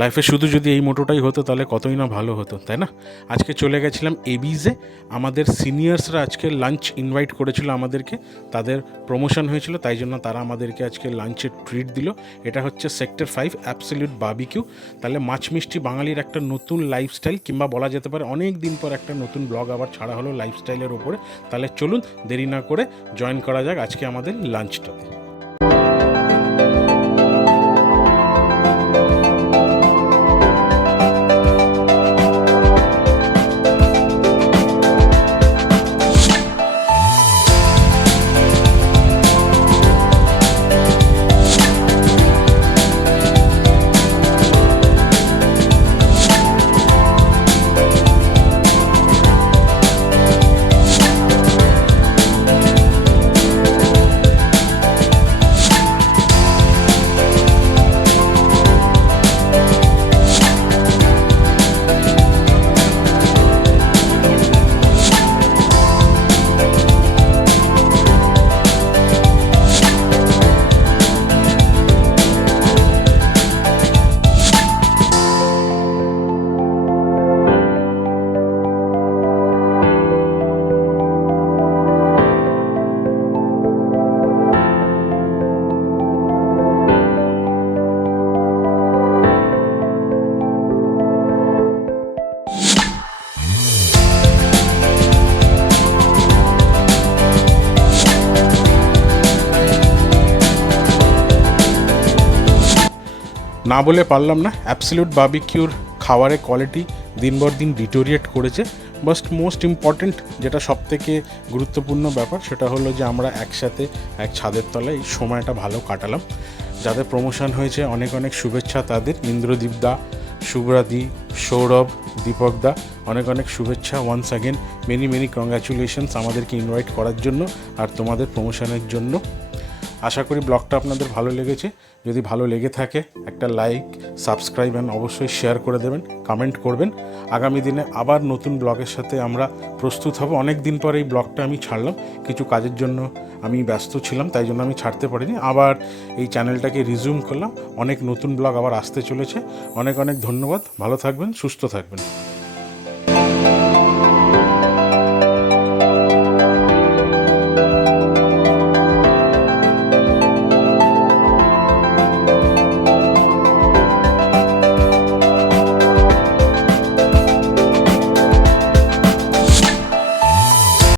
লাইফে শুধু যদি এই মোটোটাই হতো তাহলে কতই না ভালো হতো, তাই না? আজকে চলে গেছিলাম এবিজে। আমাদের সিনিয়র্সরা আজকে লাঞ্চ ইনভাইট করেছিল আমাদেরকে, তাদের প্রমোশন হয়েছিল, তাই জন্য তারা আমাদেরকে আজকে লাঞ্চের ট্রিট দিল। এটা হচ্ছে সেক্টর 5 অ্যাবসলিউট বারবিকিউ। তাহলে মাছ মিষ্টি বাঙালির একটা নতুন লাইফস্টাইল, কিংবা বলা যেতে পারে অনেক দিন পর একটা নতুন ব্লগ আবার ছাড়া হলো লাইফস্টাইলের ওপরে। তাহলে চলুন দেরি না করে জয়েন করা যাক আজকে আমাদের লাঞ্চটাতে। না বলে পারলাম না, অ্যাবসলিউট বারবিকিউর খাবারের কোয়ালিটি দিনভর দিন ডিটোরিয়েট করেছে। বাট মোস্ট ইম্পর্ট্যান্ট, যেটা সবথেকে গুরুত্বপূর্ণ ব্যাপার, সেটা হলো যে আমরা একসাথে এক ছাদের তলায় এই সময়টা ভালো কাটালাম। যাদের প্রমোশন হয়েছে অনেক অনেক শুভেচ্ছা তাদের, ইন্দ্রদীপ দা, শুভ্রাদি, সৌরভ, দীপক দা, অনেক অনেক শুভেচ্ছা। ওয়ান্স অ্যাগেন মেনি মেনি কংগ্র্যাচুলেশনস আমাদেরকে ইনভাইট করার জন্য আর তোমাদের প্রমোশনের জন্য। আশা করি ব্লগটা আপনাদের ভালো লেগেছে। যদি ভালো লেগে থাকে একটা লাইক, সাবস্ক্রাইব অ্যান্ড অবশ্যই শেয়ার করে দেবেন, কমেন্ট করবেন। আগামী দিনে আবার নতুন ব্লগের সাথে আমরা প্রস্তুত হব। অনেক দিন পর এই ব্লগটা আমি ছাড়লাম, কিছু কাজের জন্য আমি ব্যস্ত ছিলাম, তাই জন্য আমি ছাড়তে পারিনি। আবার এই চ্যানেলটাকে রিজিউম করলাম, অনেক নতুন ব্লগ আবার আসতে চলেছে। অনেক অনেক ধন্যবাদ, ভালো থাকবেন, সুস্থ থাকবেন।